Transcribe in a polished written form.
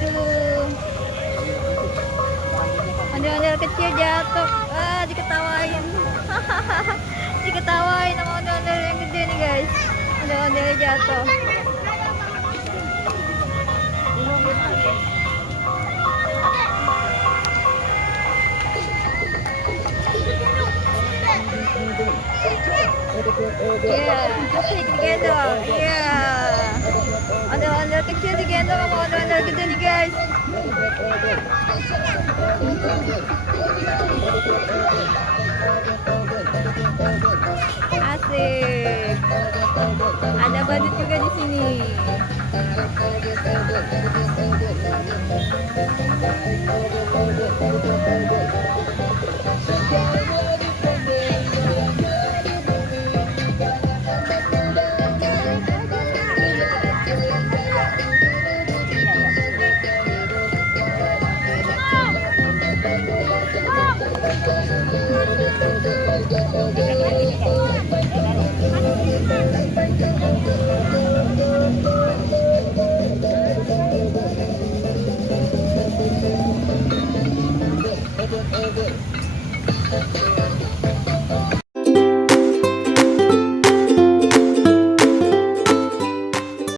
dulu. Ondel-ondel kecil jatuh. Ah, diketawain. Diketawain sama ondel-ondel yang gede nih guys. Ondel-ondelnya jatuh. Iya, asik digendong. Iya. Ondel-ondel kecil digendong sama ondel-ondel gede nih guys. Asik. Ada badut juga di sini.